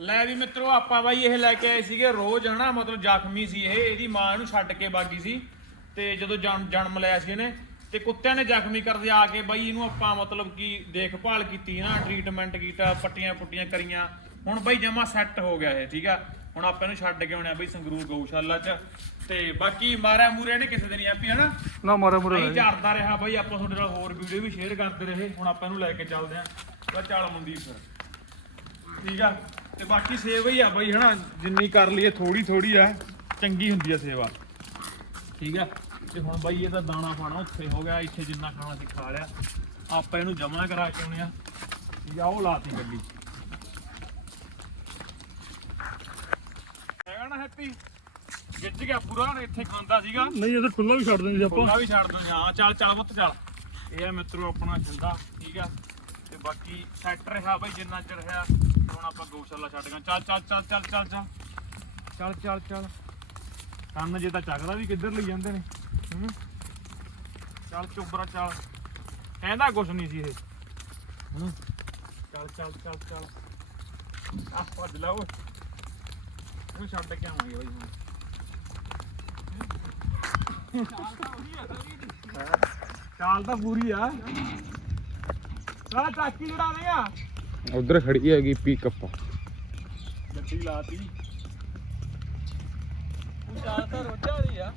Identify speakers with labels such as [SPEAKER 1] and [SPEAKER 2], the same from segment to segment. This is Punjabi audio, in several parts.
[SPEAKER 1] ਲੈ ਵੀ ਮਿੱਤਰੋ ਆਪਾਂ ਬਾਈ ਇਹ ਲੈ ਕੇ ਆਏ ਸੀਗੇ ਰੋਜ਼ ਹਨਾ? ਮਤਲਬ ਜ਼ਖਮੀ ਸੀ ਇਹ ਇਹਦੀ ਮਾਂ ਇਹਨੂੰ ਛੱਡ ਕੇ ਬਾਗੀ ਸੀ ਤੇ ਜਦੋਂ ਜਨਮ ਜਨਮ ਲਿਆ ਸੀ ਇਹਨੇ ਤੇ ਕੁੱਤਿਆਂ ਨੇ ਜ਼ਖਮੀ ਕਰਦੇ ਆ ਕੇ ਬਾਈ ਇਹਨੂੰ ਆਪਾਂ ਮਤਲਬ ਕਿ ਦੇਖਭਾਲ ਕੀਤੀ ਨਾ ਟ੍ਰੀਟਮੈਂਟ ਕੀਤਾ ਪੱਟੀਆਂ ਪੁੱਟੀਆਂ ਕਰੀਆਂ। ਹੁਣ ਬਾਈ ਜਮਾ ਸੈੱਟ ਹੋ ਗਿਆ ਇਹ ਠੀਕ ਆ? ਹੁਣ ਆਪਾਂ ਇਹਨੂੰ ਛੱਡ ਕੇ ਆਉਣਾ ਬਈ ਸੰਗਰੂਰ ਗਊਸ਼ਾਲਾ 'ਚ। ਤੇ ਬਾਕੀ ਮਾਰਿਆ ਮੂਰੇ ਨੇ ਕਿਸੇ ਦਿਨ ਆਪੀ ਹਨਾ?
[SPEAKER 2] ਨਾ ਮਾਰਾ ਮੁਰਾ
[SPEAKER 1] ਨਹੀਂ ਚੜਦਾ ਰਿਹਾ ਬਾਈ ਆਪਾਂ ਤੁਹਾਡੇ ਨਾਲ ਹੋਰ ਵੀਡੀਓ ਵੀ ਸ਼ੇਅਰ ਕਰਦੇ ਰਹੇ। ਹੁਣ ਆਪਾਂ ਇਹਨੂੰ ਲੈ ਕੇ ਚੱਲਦੇ ਆਂ। ਚੱਲ ਮਨਦੀਪ ਫਿਰ। ਠੀਕ ਆ? ਤੇ ਬਾਕੀ ਸੇਵਾ ਹੀ ਆ ਬਾਈ ਹਨਾ? ਜਿੰਨੀ ਕਰ ਲਈਏ ਥੋੜੀ ਥੋੜੀ ਆ ਚੰਗੀ ਹੁੰਦੀ ਆ ਸੇਵਾ। ਠੀਕ ਆ? ਤੇ ਹੁਣ ਬਾਈ ਇਹਦਾ ਦਾਣਾ ਪਾਣਾ ਉੱਥੇ ਹੋ ਗਿਆ ਇੱਥੇ ਜਿੰਨਾ ਖਾਣਾ ਸੀ ਖਾ ਲਿਆ। ਆਪਾਂ ਇਹਨੂੰ ਜਮਾ ਕਰਾ ਕੇ ਆਉਣੇ ਆ। ਜਾਂ ਉਹ ਲਾਤੀ ਗੱਡੀ। ਹੈਗਾ ਨਾ ਹੈਪੀ ਗਿੱਜ ਗਿਆ ਪੂਰਾ ਇੱਥੇ ਖਾਂਦਾ ਸੀਗਾ।
[SPEAKER 2] ਨਹੀਂ ਇਹ ਤਾਂ ਖੁੱਲਾ ਵੀ ਛੱਡ ਦਿੰਦੇ ਸੀ ਆਪਾਂ।
[SPEAKER 1] ਫੁੱਲਾ ਵੀ ਛੱਡ ਦਿੰਦੇ ਹਾਂ ਚੱਲ ਚੱਲ ਪੁੱਤ ਚੱਲ। ਇਹ ਆ ਮਿੱਤਰੋ ਆਪਣਾ ਚੰਦਾ ਠੀਕ ਆ? ਤੇ ਬਾਕੀ ਸੈੱਟ ਰਿਹਾ ਬਾਈ ਜਿੰਨਾ ਚਿਰ ਰਿਹਾ ਤੇ ਹੁਣ ਆਪਾਂ ਗਊਸ਼ਾਲਾ ਛੱਡ ਗਏ। ਚੱਲ ਚੱਲ ਚੱਲ ਚੱਲ ਚੱਲ ਚੱਲ। ਚੱਲ ਚੱਲ ਚੱਲ। ਕੰਨ ਜੇ ਤਾਂ ਚੱਕਦਾ ਵੀ ਕਿੱਧਰ ਲਈ ਜਾਂਦੇ ਨੇ। ਹੂੰ। ਚੱਲ ਚੁੱਬਰਾ ਚੱਲ। ਕਹਿੰਦਾ ਕੁਛ ਨਹੀਂ ਸੀ ਇਹ। ਹੂੰ। ਚੱਲ ਚੱਲ ਚੱਲ ਚੱਲ। ਆ ਭੱਜ ਲਾ ਓਏ। ਇਹਨੂੰ ਛੱਡ ਕੇ ਆਵਾਂਗੇ ਬਾਈ ਹੁਣ। ਚਾਲ ਤਾਂ ਪੂਰੀ ਆ। ਸਾਲਾ ਚਾਕੀ ਜਿਹੜਾ ਨੇ
[SPEAKER 3] ਉਧਰ ਖੜੀ ਹੈਗੀ ਪਿਕਅਪ
[SPEAKER 1] ਗੱਡੀ ਲਾਤੀ। ਉਹ ਚਾਲ ਤਾਂ ਰੋਜਾ ਦੀ ਆ।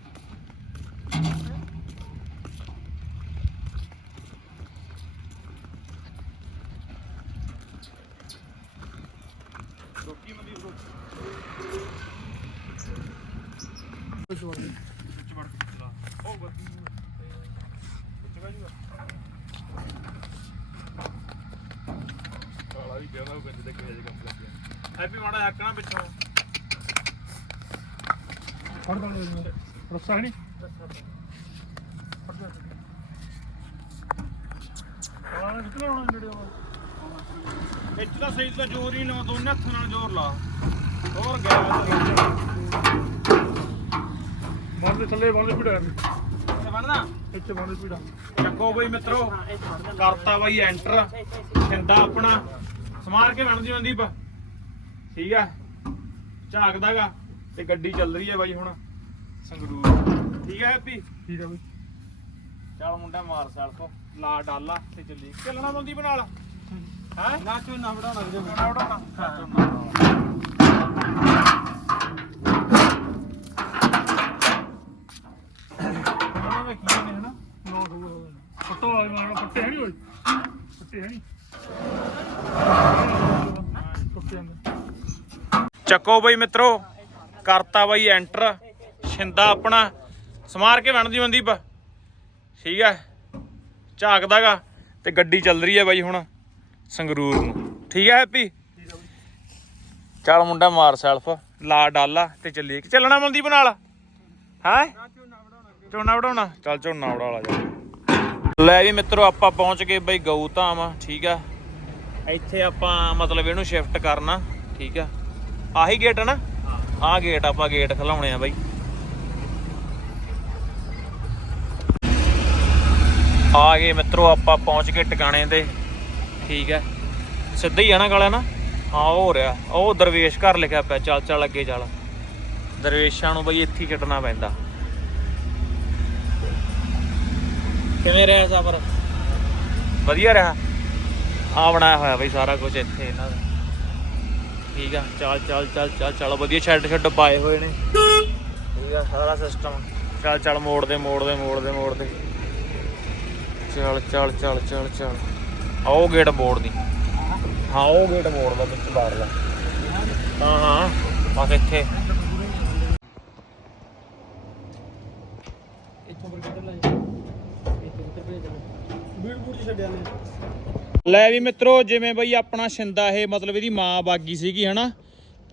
[SPEAKER 1] ਰੋਕੀ ਮੰਦੀ ਰੋਕੀ। ਵਿੱਚ ਵੜ ਕੇ ਚਲਾ। ਉਹ ਗੱਡੀ ਵਿੱਚ ਬੈ ਜੂਗਾ ਕਾਲਾ ਵੀ ਕਹਿੰਦਾ ਉਹ ਗੱਡੀ ਦੇ ਕਿਹੜੇ ਕੰਮ ਹੱਕਣਾ ਪਿੱਛੋਂ
[SPEAKER 2] ਫੜ ਦਾ ਰਸਾ ਨਹੀਂ? ਆਹ ਕਿੱਥੇ ਲਾਉਣਾ ਨੇੜੇ ਆ
[SPEAKER 1] ਵਿੱਚ ਤਾਂ ਸਹੀ ਤਾਂ ਜ਼ੋਰ ਹੀ ਨਾ ਦੋਨੇ ਹੱਥਾਂ ਨਾਲ ਜ਼ੋਰ ਲਾ। ਹੋਰ ਗਿਆ
[SPEAKER 2] ਮਾਰ ਦੇ ਥੱਲੇ ਬੰਦੇ ਪੀੜਾ
[SPEAKER 1] ਤੇ ਬਣਨਾ
[SPEAKER 2] ਇੱਥੇ ਬੰਦੇ ਪੀੜਾ।
[SPEAKER 1] ਚੱਕੋ ਬਈ ਮਿੱਤਰੋ। ਕਰਤਾ ਬਈ ਐਂਟਰ ਛਿੰਦਾ ਆਪਣਾ। ਸਮਾਰ ਕੇ ਬਣਦੀ ਮਨਦੀਪ ਠੀਕ ਆ? ਝਾਕਦਾਗਾ ਤੇ ਗੱਡੀ ਚੱਲ ਰਹੀ ਹੈ ਬਾਈ ਹੁਣ। ਸੰਗਰੂਰ। ਠੀਕ ਹੈ ਹੈਪੀ?
[SPEAKER 2] ਠੀਕ ਆ ਬਈ।
[SPEAKER 1] ਚੱਲ ਮੁੰਡਾ ਮਾਰ ਸੈਲਫ ਲਾ ਡਾਲਾ ਤੇ ਚੱਲੀ। ਚੱਲਣਾ ਮਨਦੀਪ ਨਾਲ ਹੈ? ਨਾ ਵੜਾਉਣਾ ਵੀਰੇ ਝੋਨਾ ਵੜਾਉਣਾ ਝੋਨਾ ਵੜਾਉਣਾ। ਉਹਨਾਂ ਵਿੱਚ ਕੀ ਨੇ ਹਨਾ
[SPEAKER 2] ਨਾ ਪੱਟੋ ਵਾਲੇ ਮਾਰਨਾ ਪੱਟੇ ਹੈ ਨਹੀਂ ਹੋਏ ਪੱਟੇ ਹੈ ਨਹੀਂ ਪੱਟੇ ਅੰਦਰ
[SPEAKER 1] ਚੱਕੋ ਬਈ ਮਿੱਤਰੋ, ਕਰਤਾ ਬਈ ਐਂਟਰ ਛਿੰਦਾ ਆਪਣਾ, ਸਮਾਰ ਕੇ ਬਣਦੀ ਮਨਦੀਪ ਠੀਕ ਹੈ ਝਾਕਦਾਗਾ, ਤੇ ਗੱਡੀ ਚੱਲ ਰਹੀ ਹੈ ਬਾਈ ਹੁਣ ਸੰਗਰੂਰ ਨੂੰ। ਠੀਕ ਹੈ ਹੈਪੀ? ਚੱਲ ਮੁੰਡਾ ਮਾਰ ਸੈਲਫ, ਲਾ ਡਾਲਾ, ਤੇ ਚੱਲੀਏ। ਕਿ ਚੱਲਣਾ ਮਨਦੀਪ ਨਾਲ? ਹੈ? ਝੋਨਾ ਵੜਾਉਣਾ ਚੱਲ ਝੋਨਾ ਵੜਾ ਲਾ ਜਾ। ਲੈ ਵੀ ਮਿੱਤਰੋ, ਆਪਾਂ ਪਹੁੰਚ ਗਏ ਬਈ ਗਊ ਧਾਮ ਠੀਕ ਆ। ਇੱਥੇ ਆਪਾਂ ਮਤਲਬ ਇਹਨੂੰ ਸ਼ਿਫਟ ਕਰਨਾ, ਠੀਕ ਆ। ਆਹੀ ਗੇਟ ਹੈ ਨਾ? ਆਹ ਗੇਟ ਆਪਾਂ ਗੇਟ ਖਲਾਉਣੇ ਆ ਬਾਈ। ਆ ਗਏ ਮਿੱਤਰੋ, ਆਪਾਂ ਪਹੁੰਚ ਕੇ ਟਿਕਾਣੇ ਤੇ। ਠੀਕ ਹੈ। ਸਿੱਧਾ ਹੀ ਆਣਾ ਗਾਲਾ ਨਾ? ਹਾਂ, ਉਹ ਹੋ ਰਿਹਾ। ਉਹ ਦਰਵੇਸ਼ ਘਰ ਲਿਖਿਆ ਪਿਆ, ਚੱਲ ਚੱਲ, ਅੱਗੇ ਚੱਲ। ਦਰਵੇਸ਼ਾਂ ਨੂੰ ਬਈ ਇੱਥੇ ਹੀ ਛੱਡਣਾ ਪੈਂਦਾ। ਕਿਵੇਂ ਰਿਹਾ ਸਫ਼ਰ? ਵਧੀਆ ਰਿਹਾ। ਆ ਬਣਾਇਆ ਹੋਇਆ ਬਈ ਸਾਰਾ ਕੁਝ ਇੱਥੇ ਇਹਨਾਂ ਦਾ। ਠੀਕ ਆ, ਚੱਲ ਚੱਲ ਚੱਲ ਚੱਲ ਚੱਲ, ਵਧੀਆ ਸ਼ੈੱਡ ਸ਼ੈੱਡ ਪਾਏ ਹੋਏ ਨੇ। ਠੀਕ ਆ, ਸਾਰਾ ਸਿਸਟਮ ਚੱਲ ਚੱਲ, ਮੋੜ ਦੇ ਮੋੜ ਦੇ ਮੋੜ ਦੇ ਮੋੜ ਦੇ। ਚੱਲ ਚੱਲ ਚੱਲ ਚੱਲ ਚੱਲ। ਆਓ ਗੇਟ ਮੋੜ ਦੀ। ਹਾਂ, ਉਹ ਗੇਟ ਮੋੜ ਦਾ, ਵਿੱਚ ਬਾੜ ਲਾ ਹਾਂ ਹਾਂ, ਬਸ ਇੱਥੇ। ਲੈ ਲੈ ਵੀ ਮਿੱਤਰੋ, ਜਿਵੇਂ ਬਈ ਆਪਣਾ ਛਿੰਦਾ ਇਹ ਮਤਲਬ ਇਹਦੀ ਮਾਂ ਬਾਗੀ ਸੀਗੀ, ਹਨਾ?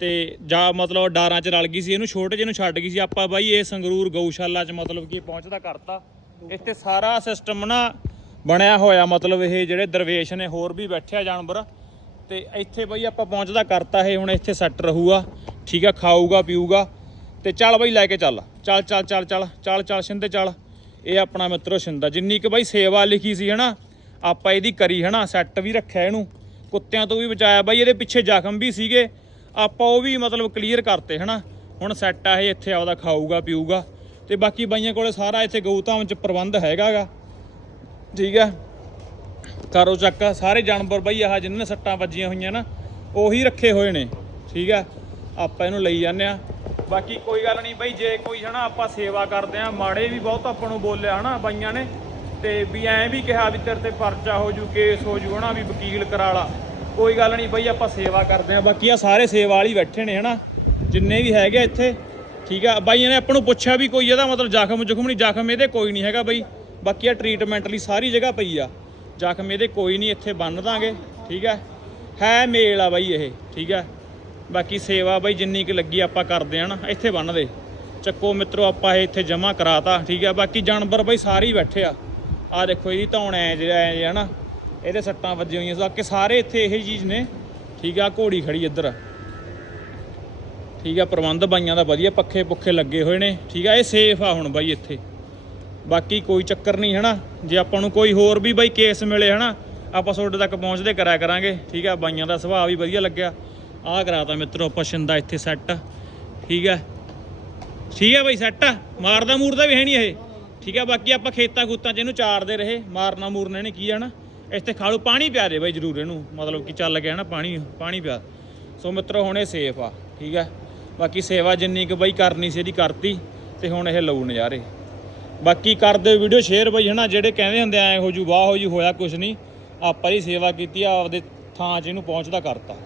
[SPEAKER 1] ਤੇ ਜਾਂ ਮਤਲਬ ਡਾਰਾਂ 'ਚ ਰਲ ਗਈ ਸੀ, ਇਹਨੂੰ ਛੋਟੇ ਜਿਹੇ ਨੂੰ ਛੱਡ ਗਈ ਸੀ। ਆਪਾਂ ਬਾਈ ਇਹ ਸੰਗਰੂਰ ਗਊਸ਼ਾਲਾ 'ਚ ਮਤਲਬ ਕਿ ਪਹੁੰਚਦਾ ਕਰਤਾ। ਇੱਥੇ ਸਾਰਾ ਸਿਸਟਮ ਨਾ ਬਣਿਆ ਹੋਇਆ, ਮਤਲਬ ਇਹ ਜਿਹੜੇ ਦਰਵੇਸ਼ ਨੇ, ਹੋਰ ਵੀ ਬੈਠਿਆ ਜਾਨਵਰ। ਤੇ ਇੱਥੇ ਬਈ ਆਪਾਂ ਪਹੁੰਚਦਾ ਕਰਤਾ ਇਹ, ਹੁਣ ਇੱਥੇ ਸੈੱਟ ਰਹੂਗਾ। ਠੀਕ ਆ, ਖਾਊਗਾ, ਪੀਊਗਾ। ਤੇ ਚੱਲ ਬਈ ਲੈ ਕੇ ਚੱਲ। ਚੱਲ ਚੱਲ ਚੱਲ ਚੱਲ ਚੱਲ ਚੱਲ, ਸਿੰਦੇ ਚੱਲ। ਇਹ ਆਪਣਾ ਮਿੱਤਰੋ ਸਿੰਦਾ, ਜਿੰਨੀ ਕਿ ਬਈ ਸੇਵਾ ਲਿਖੀ ਸੀ, ਹਨਾ? ਆਪਾਂ ਇਹਦੀ ਕਰੀ ਹਨਾ ਸੈੱਟ ਵੀ ਰੱਖਿਆ ਇਹਨੂੰ। ਕੁੱਤਿਆਂ ਤੋਂ ਵੀ ਬਚਾਇਆ। ਬਾਈ, ਇਹਦੇ ਪਿੱਛੇ ਜ਼ਖਮ ਵੀ ਸੀਗੇ। ਆਪਾਂ ਉਹ ਵੀ ਮਤਲਬ ਕਲੀਅਰ ਕਰਤੇ ਹਨਾ ਹੁਣ ਸੈੱਟ ਆ ਇਹ, ਇੱਥੇ ਆਪਦਾ ਖਾਊਗਾ, ਪੀਊਗਾ। ਤੇ ਬਾਕੀ ਬਾਈਆਂ ਕੋਲੇ ਸਾਰਾ ਇੱਥੇ ਗਊਤਾਮ ਚ ਪ੍ਰਬੰਧ ਹੈਗਾਗਾ। ਠੀਕ ਆ? ਕਰੋ ਚੱਕ ਸਾਰੇ ਜਾਨਵਰ ਬਈ, ਆਹ ਜਿਨ੍ਹਾਂ ਨੇ ਸੱਟਾਂ ਵੱਜੀਆਂ ਹੋਈਆਂ ਨਾ, ਉਹੀ ਰੱਖੇ ਹੋਏ ਨੇ। ਠੀਕ ਆ? ਆਪਾਂ ਇਹਨੂੰ ਲਈ ਜਾਂਦੇ ਆ। ਬਾਕੀ ਕੋਈ ਗੱਲ ਨਹੀਂ ਬਈ, ਜੇ ਕੋਈ ਹਨਾ ਆਪਾਂ ਸੇਵਾ ਕਰਦੇ ਆ। ਮਾੜੇ ਵੀ ਬਹੁਤ ਆਪਾਂ ਨੂੰ ਬੋਲਿਆ ਹਨਾ ਬਾਈਆਂ ਨੇ। ਤੇ ਵੀ ਐਂ ਵੀ ਕਿਹਾ ਵੀ ਤੇਰੇ ਤੇ ਪਰਚਾ ਹੋ ਜੂ, ਕੇਸ ਹੋ ਜੂ ਹਨਾ ਵੀ ਵਕੀਲ ਕਰਾ ਲਾ। ਕੋਈ ਗੱਲ ਨਹੀਂ ਬਈ, ਆਪਾਂ ਸੇਵਾ ਕਰਦੇ ਆ ਬਾਕੀ ਆ ਸਾਰੇ ਸੇਵਾ ਵਾਲੀ ਬੈਠੇ ਨੇ, ਹਨਾ? ਜਿੰਨੇ ਵੀ ਹੈਗੇ ਇੱਥੇ, ਠੀਕ ਆ? ਬਾਈ ਨੇ ਆਪਾਂ ਨੂੰ ਪੁੱਛਿਆ ਵੀ ਕੋਈ ਇਹਦਾ ਮਤਲਬ ਜ਼ਖਮ, ਜ਼ੁਖਮ ਨਹੀਂ, ਜ਼ਖਮ ਇਹਦੇ ਕੋਈ ਨਹੀਂ ਹੈਗਾ ਬਈ। ਬਾਕੀ ਆ ਟ੍ਰੀਟਮੈਂਟ ਲਈ ਸਾਰੀ ਜਗ੍ਹਾ ਪਈ ਆ। ਜ਼ਖਮ ਇਹਦੇ ਕੋਈ ਨਹੀਂ, ਇੱਥੇ ਬੰਨ ਦਾਂਗੇ, ਠੀਕ ਹੈ ਹੈ ਮੇਲ ਆ ਬਾਈ ਇਹ, ਠੀਕ ਹੈ ਬਾਕੀ ਸੇਵਾ ਬਾਈ, ਜਿੰਨੀ ਕੁ ਲੱਗੀ ਆਪਾਂ ਕਰਦੇ ਆ ਨਾ ਇੱਥੇ ਬੰਨ ਦੇ। ਚੱਕੋ ਮਿੱਤਰੋ, ਆਪਾਂ ਇਹ ਇੱਥੇ ਜਮ੍ਹਾਂ ਕਰਾਤਾ, ਠੀਕ ਹੈ ਬਾਕੀ ਜਾਨਵਰ ਬਾਈ ਸਾਰੇ ਹੀ ਬੈਠੇ ਆ। ਆ ਦੇਖੋ, ਇਹਦੀ ਧੌਣ ਐ ਜਿਹੜਾ ਐ ਜਿਹਾ ਨਾ, ਇਹਦੇ ਸੱਟਾਂ ਵੱਜੀਆਂ ਹੋਈਆਂ ਬਾਕੀ ਸਾਰੇ ਇੱਥੇ ਇਹ ਚੀਜ਼ ਨੇ। ਠੀਕ ਆ, ਘੋੜੀ ਖੜੀ ਇੱਧਰ। ਠੀਕ ਆ, ਪ੍ਰਬੰਧ ਬਾਈਆਂ ਦਾ ਵਧੀਆ, ਪੱਖੇ ਪੁੱਖੇ ਲੱਗੇ ਹੋਏ ਨੇ। ਠੀਕ ਆ, ਇਹ ਸੇਫ ਆ ਹੁਣ ਬਾਈ ਇੱਥੇ। ਬਾਕੀ ਕੋਈ ਚੱਕਰ ਨਹੀਂ, ਹਨਾ? ਜੇ ਆਪਾਂ ਨੂੰ ਕੋਈ ਹੋਰ ਵੀ ਬਾਈ ਕੇਸ ਮਿਲੇ, ਹਨਾ? ਆਪਾਂ ਤੁਹਾਡੇ ਤੱਕ ਪਹੁੰਚਦੇ, ਕਰਿਆ ਕਰਾਂਗੇ। ਠੀਕ ਆ, ਬਾਈਆਂ ਦਾ ਸੁਭਾਅ ਵੀ ਵਧੀਆ ਲੱਗਿਆ। ਆਹ ਕਰਾਤਾ ਮਿੱਤਰੋ ਆਪਾਂ ਸ਼ਿੰਦਾ ਇੱਥੇ ਸੈੱਟ ਠੀਕ ਆ। ਠੀਕ ਆ ਬਾਈ ਸੈੱਟ ਮਾਰਦਾ ਮੂਰਦਾ ਵੀ ਹੈ ਨਹੀਂ ਇਹ। ਠੀਕ ਆ, ਬਾਕੀ ਆਪਾਂ ਖੇਤਾਂ ਖੂਤਾਂ 'ਚ ਇਹਨੂੰ ਚਾਰਦੇ ਰਹੇ, ਮਾਰਨਾ ਮੂਰਨਾ ਇਹਨੇ ਕੀ ਆ ਨਾ ਇੱਥੇ ਖਾਲੂ ਪਾਣੀ ਪਿਆ ਦੇ ਬਾਈ ਜ਼ਰੂਰ ਇਹਨੂੰ, ਮਤਲਬ ਕਿ ਚੱਲ ਗਿਆ ਨਾ ਪਾਣੀ ਪਾਣੀ ਪਿਆ। ਸੋ ਮਿੱਤਰੋ, ਹੁਣ ਇਹ ਸੇਫ ਆ, ਠੀਕ ਹੈ ਬਾਕੀ ਸੇਵਾ ਜਿੰਨੀ ਕੁ ਬਾਈ ਕਰਨੀ ਸੀ ਇਹਦੀ ਕਰਤੀ, ਤੇ ਹੁਣ ਇਹ ਲਊ ਨਜ਼ਾਰੇ। ਬਾਕੀ ਕਰਦੇ ਵੀਡੀਓ ਸ਼ੇਅਰ ਬਈ, ਹਨਾ, ਜਿਹੜੇ ਕਹਿੰਦੇ ਹੁੰਦੇ ਐ ਹੋ ਜੂ ਵਾਹ ਹੋ ਜੂ ਹੋਇਆ ਕੁਛ ਨਹੀਂ, ਆਪਾਂ ਹੀ ਸੇਵਾ ਕੀਤੀ ਆ ਆਪਦੇ ਥਾਂ 'ਚ ਇਹਨੂੰ ਪਹੁੰਚਦਾ ਕਰਤਾ।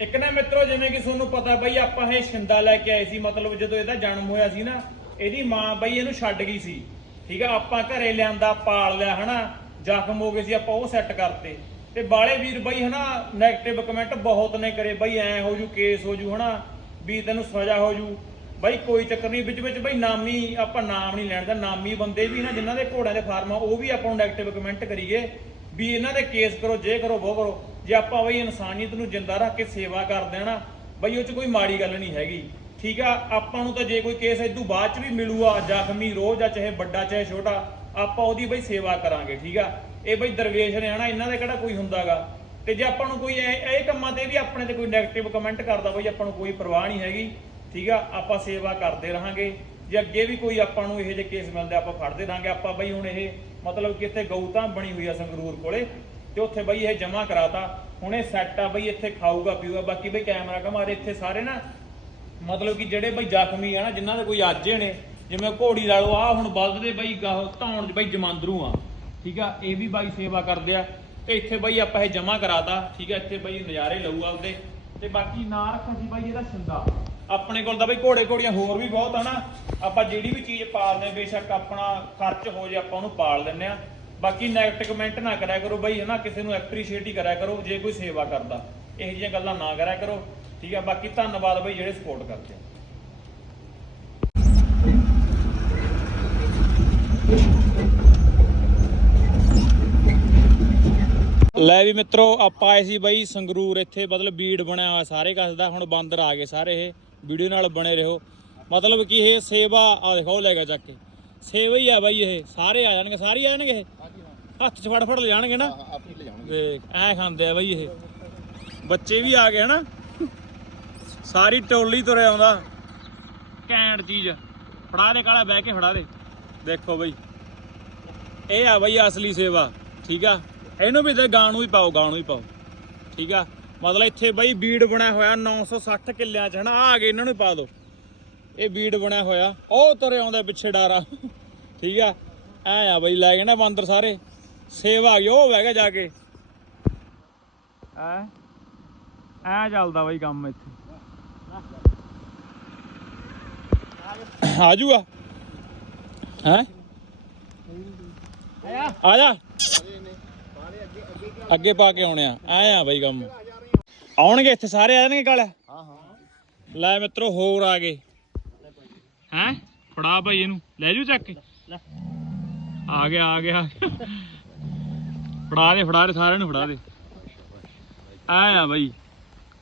[SPEAKER 1] ਇੱਕ ਨਾ ਮਿੱਤਰੋ, ਜਿਵੇਂ ਕਿ ਤੁਹਾਨੂੰ ਪਤਾ ਬਈ, ਆਪਾਂ ਇਹ ਛਿੰਦਾ ਲੈ ਕੇ ਆਏ ਸੀ, ਮਤਲਬ ਜਦੋਂ ਇਹਦਾ ਜਨਮ ਹੋਇਆ ਸੀ ਨਾ ਇਹਦੀ ਮਾਂ ਬਈ ਇਹਨੂੰ ਛੱਡ ਗਈ ਸੀ। ਠੀਕ ਆ, ਆਪਾਂ ਘਰੇ ਲਿਆਂਦਾ, ਪਾਲ ਲਿਆ, ਹਨਾ? ਜ਼ਖਮ ਹੋ ਗਏ ਸੀ, ਆਪਾਂ ਉਹ ਸੈੱਟ ਕਰਤੇ। ਤੇ ਬਾਲੇ ਵੀਰ ਬਈ, ਹਨਾ 네ਗੇਟਿਵ ਕਮੈਂਟ ਬਹੁਤ ਨੇ ਕਰੇ। ਬਈ ਐ ਹੋ ਜੂ ਕੇਸ ਹੋ ਜੂ, ਹਨਾ? ਵੀ ਤੈਨੂੰ ਸਜ਼ਾ ਹੋ ਜੂ। ਬਈ ਕੋਈ ਚੱਕਰ ਨਹੀਂ, ਵਿੱਚ ਵਿੱਚ ਬਈ ਨਾਮੀ, ਆਪਾਂ ਨਾਮ ਨਹੀਂ ਲੈਣ ਦਾ ਨਾਮੀ ਬੰਦੇ ਵੀ ਨਾ ਜਿਨ੍ਹਾਂ ਦੇ ਘੋੜਿਆਂ ਦੇ ਫਾਰਮ ਆ, ਉਹ ਵੀ ਆਪਾਂ ਨੂੰ ਨੈਗੇਟਿਵ ਕਮੈਂਟ ਕਰੀਏ। ਵੀ ਇਹਨਾਂ ਦੇ ਕੇਸ ਕਰੋ, ਜੇ ਕਰੋ ਉਹ ਕਰੋ। ਜੇ ਆਪਾਂ ਬਈ ਇਨਸਾਨੀਅਤ ਨੂੰ ਜਿੰਦਾ ਰੱਖ ਕੇ ਸੇਵਾ ਕਰਦੇ ਆ ਨਾ, ਬਈ ਉਹ ਚ ਕੋਈ ਮਾੜੀ ਗੱਲ ਨਹੀਂ ਹੈਗੀ। ਠੀਕ ਆ, ਆਪਾਂ ਨੂੰ ਤਾਂ ਜੇ ਕੋਈ ਕੇਸ ਇਦੋਂ ਬਾਅਦ ਚ ਵੀ ਮਿਲੂਗਾ, ਜ਼ਖਮੀ ਰੋਜ਼ ਆ ਚਾਹੇ ਵੱਡਾ, ਚਾਹੇ ਛੋਟਾ, ਆਪਾਂ ਉਹਦੀ ਬਈ ਸੇਵਾ ਕਰਾਂਗੇ, ਠੀਕ ਆ। ਇਹ ਬਈ ਦਰਵੇਸ਼ ਨੇ ਹਨਾ, ਇਹਨਾਂ ਦੇ ਕਿਹੜਾ ਕੋਈ ਹੁੰਦਾਗਾ। ਤੇ ਜੇ ਆਪਾਂ ਨੂੰ ਕੋਈ ਇਹ ਕੰਮਾਂ ਤੇ ਵੀ ਆਪਣੇ ਤੇ ਕੋਈ 네ਗੇਟਿਵ ਕਮੈਂਟ ਕਰਦਾ ਬਈ, ਆਪਾਂ ਨੂੰ ਕੋਈ ਪਰਵਾਹ ਨਹੀਂ ਹੈਗੀ, ਠੀਕ ਆ, ਆਪਾਂ ਸੇਵਾ ਕਰਦੇ ਰਹਾਂਗੇ। ਜੇ ਅੱਗੇ ਵੀ ਕੋਈ ਆਪਾਂ ਨੂੰ ਇਹੋ ਜਿਹੇ ਕੇਸ ਮਿਲਦੇ, ਆਪਾਂ ਫੜਦੇ ਰਹਾਂਗੇ ਆਪਾਂ ਬਈ ਹੁਣ ਇਹ, ਮਤਲਬ ਕਿ ਇੱਥੇ ਗਊਤਾਂ ਬਣੀ ਹੋਈ ਆ ਸੰਗਰੂਰ ਕੋਲੇ, ਤੇ ਉੱਥੇ ਬਈ ਇਹ ਜਮ੍ਹਾਂ ਕਰਾਤਾ। ਹੁਣ ਇਹ ਸੈੱਟ ਆ ਬਈ, ਇੱਥੇ ਖਾਊਗਾ, ਪੀਊਗਾ, ਬਾਕੀ ਬਈ ਕੈਮਰਾ ਕਮਾਰੇ ਇੱਥੇ ਸਾਰੇ ਨਾ ਮਤਲਬ ਕਿ ਜਿਹੜੇ ਬਈ ਜ਼ਖਮੀ ਆ ਨਾ, ਜਿਨ੍ਹਾਂ ਦੇ ਕੋਈ ਆਜੇ ਨੇ, ਜਿਵੇਂ ਘੋੜੀ ਲਾ ਲਓ ਆ ਹੁਣ ਬਲਦ ਦੇ ਬਈ ਗਾਹ ਧੌਣ ਚ ਬਈ ਜਮਾਂਦਰੂ ਆ, ਠੀਕ ਆ, ਇਹ ਵੀ ਬਾਈ ਸੇਵਾ ਕਰਦੇ ਆ, ਤੇ ਇੱਥੇ ਬਈ ਆਪਾਂ ਇਹ ਜਮ੍ਹਾਂ ਕਰਾਤਾ, ਠੀਕ ਆ, ਇੱਥੇ ਬਈ ਨਜ਼ਾਰੇ ਲਊ ਆਪਦੇ, ਤੇ ਬਾਕੀ ਨਾਂ ਰੱਖਿਆ ਸੀ ਬਾਈ ਇਹਦਾ ਛਿੰਦਾ। ਆਪਣੇ ਕੋਲ ਤਾਂ ਬਈ ਘੋੜੇ ਘੋੜੀਆਂ ਹੋਰ ਵੀ ਬਹੁਤ ਆ ਨਾ, ਆਪਾਂ ਜਿਹੜੀ ਵੀ ਚੀਜ਼ ਪਾਲਦੇ ਬੇਸ਼ੱਕ ਆਪਣਾ ਖਰਚ ਹੋ ਜੇ ਆਪਾਂ ਉਹਨੂੰ ਪਾਲ ਲੈਂਦੇ ਆ, ਬਾਕੀ ਨੈਗੇਟਿਵ ਕਮੈਂਟ ਨਾ ਕਰਿਆ ਕਰੋ ਬਈ, ਹਨਾ, ਕਿਸੇ ਨੂੰ ਐਪਰੀਸ਼ੀਏਟ ਹੀ ਕਰਿਆ ਕਰੋ, ਜੇ ਕੋਈ ਸੇਵਾ ਕਰਦਾ, ਇਹੋ ਜਿਹੀਆਂ ਗੱਲਾਂ ਨਾ ਕਰਿਆ ਕਰੋ। ਠੀਕ ਆ ਬਾਕੀ ਧੰਨਵਾਦ ਬਈ ਜਿਹੜੇ ਸਪੋਰਟ ਕਰਦੇ ਆ। ਲੈ ਵੀ ਮਿੱਤਰੋ ਆਪਾਂ ਆਏ ਸੀ ਬਾਈ ਸੰਗਰੂਰ ਇੱਥੇ ਮਤਲਬ ਬੀੜ ਬਣਿਆ ਹੋਇਆ ਸਾਰੇ ਕਸ ਦਾ ਹੁਣ ਬਾਂਦਰ ਆ ਗਏ ਸਾਰੇ ਇਹ ਵੀਡੀਓ ਨਾਲ ਬਣੇ ਰਹੋ। ਮਤਲਬ ਕਿ ਇਹ ਸੇਵਾ ਆ ਦੇਖੋ ਲੈ ਗਿਆ ਚੱਕ ਕੇ। ਸੇਵਾ ਹੀ ਆ ਬਾਈ ਇਹ ਸਾਰੇ ਆ ਜਾਣਗੇ ਸਾਰੇ ਆ ਜਾਣਗੇ ਇਹ? ਹੱਥ 'ਚ ਫੜ ਫੜ ਲੈ ਜਾਣਗੇ ਨਾ ਦੇਖ ਐ ਖਾਂਦੇ ਆ ਬਾਈ ਇਹ। ਬੱਚੇ ਵੀ ਆ ਗਏ ਹਨਾ? ਸਾਰੀ ਟੋਲੀ ਤੁਰੇ ਆਉਂਦਾ। ਘੈਂਟ ਚੀਜ਼। ਫੜਾ ਦੇ, ਕਾਲਾ ਬਹਿ ਕੇ ਫੜਾ ਦੇ। ਦੇਖੋ ਬਈ। ਇਹ ਆ ਬਈ ਅਸਲੀ ਸੇਵਾ, ਠੀਕ ਆ? ਇਹਨੂੰ ਵੀ ਤੇ ਗਾਂ ਨੂੰ ਵੀ ਪਾਓ ਗਾਂ ਨੂੰ ਵੀ ਪਾਓ, ਠੀਕ ਆ? ਮਤਲਬ ਇੱਥੇ ਬਈ ਬੀੜ ਬਣਿਆ ਹੋਇਆ 960 ਕਿੱਲਿਆਂ ਚ, ਹਨਾ? ਆਹ ਆ ਗਏ ਇਹਨਾਂ ਨੂੰ ਪਾ ਦਿਓ ਇਹ ਬੀੜ ਬਣਿਆ ਹੋਇਆ। ਉਹ ਤੁਰੇ ਆਉਂਦਾ ਪਿੱਛੇ ਡਾਰਾ। ਠੀਕ ਆ? ਐ ਆ ਬਈ, ਲੈ ਗਏ ਨਾ ਬਾਂਦਰ ਸਾਰੇ। ਸੇਵਾ ਆ ਗਈ, ਉਹ ਬਹਿ ਗਿਆ ਜਾ ਕੇ। ਐ ਐ ਚੱਲਦਾ ਬਈ ਕੰਮ ਇੱਥੇ। ਆ ਜੂਗਾ ਹੈ? ਆ ਜਾ ਅੱਗੇ ਪਾ ਕੇ ਆਉਣੇ ਆ। ਐ ਆ ਬਈ ਕੰਮ। ਆਉਣਗੇ ਇੱਥੇ ਸਾਰੇ ਆ ਜਾਣਗੇ ਕਾਲੇ ਹਾਂ ਹਾਂ। ਲੈ ਮਿੱਤਰੋ ਹੋਰ ਆ ਗਏ। ਹੈ? ਫੜਾ ਭਾਈ ਇਹਨੂੰ। ਲੈ ਜੂ ਚੱਕ ਕੇ। ਆ ਗਿਆ ਆ ਗਿਆ। ਫੜਾ ਦੇ ਫੜਾ ਦੇ ਸਾਰਿਆਂ ਨੂੰ ਫੜਾ ਦੇ। ਐ ਆ ਬਈ।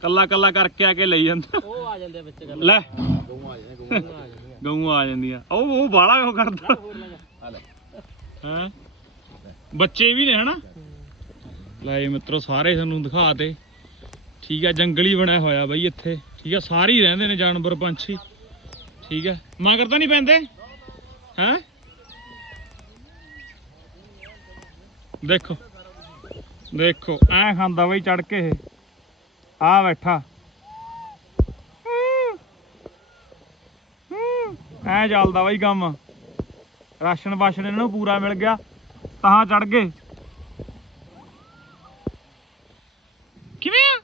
[SPEAKER 1] ਕੱਲਾ ਕੱਲਾ ਕਰਕੇ ਆ ਕੇ ਲਈ ਜਾਂਦਾ।
[SPEAKER 2] ਉਹ ਆ ਜਾਂਦੇ ਵਿੱਚ ਗੱਲ
[SPEAKER 1] ਲੈ।
[SPEAKER 2] ਗਊ ਆ ਜਾਂਦੇ ਗਊ ਆ ਜਾਂਦੀਆਂ।
[SPEAKER 1] ਗਊ ਆ ਜਾਂਦੀਆਂ। ਉਹ ਉਹ ਬਾਲਾ ਉਹ ਕਰਦਾ। ਹੈ? ਬੱਚੇ ਵੀ ਨੇ ਹਨਾ? ਲੈ ਮਿੱਤਰੋ ਸਾਰੇ ਤੁਹਾਨੂੰ ਦਿਖਾ ਤੇ ਠੀਕ ਆ ਜੰਗਲੀ ਬਣਿਆ ਹੋਇਆ ਬਾਈ ਇੱਥੇ। ਠੀਕ ਆ ਸਾਰੇ ਹੀ ਰਹਿੰਦੇ ਨੇ ਜਾਨਵਰ ਪੰਛੀ। ਠੀਕ ਆ। ਮਗਰ ਤਾਂ ਨਹੀਂ ਪੈਂਦੇ? ਹੈ? ਦੇਖੋ। ਦੇਖੋ ਐ ਖਾਂਦਾ ਬਾਈ ਚੜ ਕੇ ਇਹ। ਆ ਬੈਠਾ। ਐ ਚੱਲਦਾ ਬਾਈ ਕੰਮ। ਰਾਸ਼ਨ ਬਾਸ਼ਨ ਇਹਨਾਂ ਨੂੰ ਪੂਰਾ ਮਿਲ ਗਿਆ। ਤਾਂ ਚੜ ਗਏ। ਕਿਵੇਂ ਆ?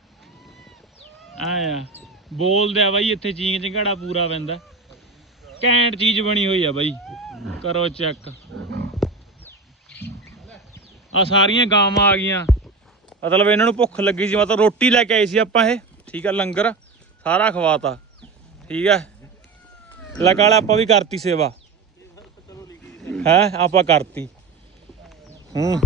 [SPEAKER 1] ਆਇਆ ਬੋਲਦੇ ਆ ਬਾਈ, ਇੱਥੇ ਚੀਂਗ ਚਿੰਗਾੜਾ ਪੂਰਾ ਪੈਂਦਾ। ਘੈਂਟ ਚੀਜ਼ ਬਣੀ ਹੋਈ ਆ ਬਾਈ। ਕਰੋ ਚੈੱਕ। ਆ ਸਾਰੀਆਂ ਗਾਵਾਂ ਆ ਗਈਆਂ। ਮਤਲਬ ਇਹਨਾਂ ਨੂੰ ਭੁੱਖ ਲੱਗੀ ਸੀ, ਮਤਲਬ ਰੋਟੀ ਲੈ ਕੇ ਆਏ ਸੀ ਆਪਾਂ ਇਹ। ਠੀਕ ਆ, ਲੰਗਰ ਸਾਰਾ ਖਵਾਤਾ। ਠੀਕ ਆ। ਲਗਾਲ ਆਪਾਂ ਵੀ ਕਰਤੀ ਸੇਵਾ। ਹੈ, ਆਪਾਂ ਕਰਤੀ। ਹੂੰ।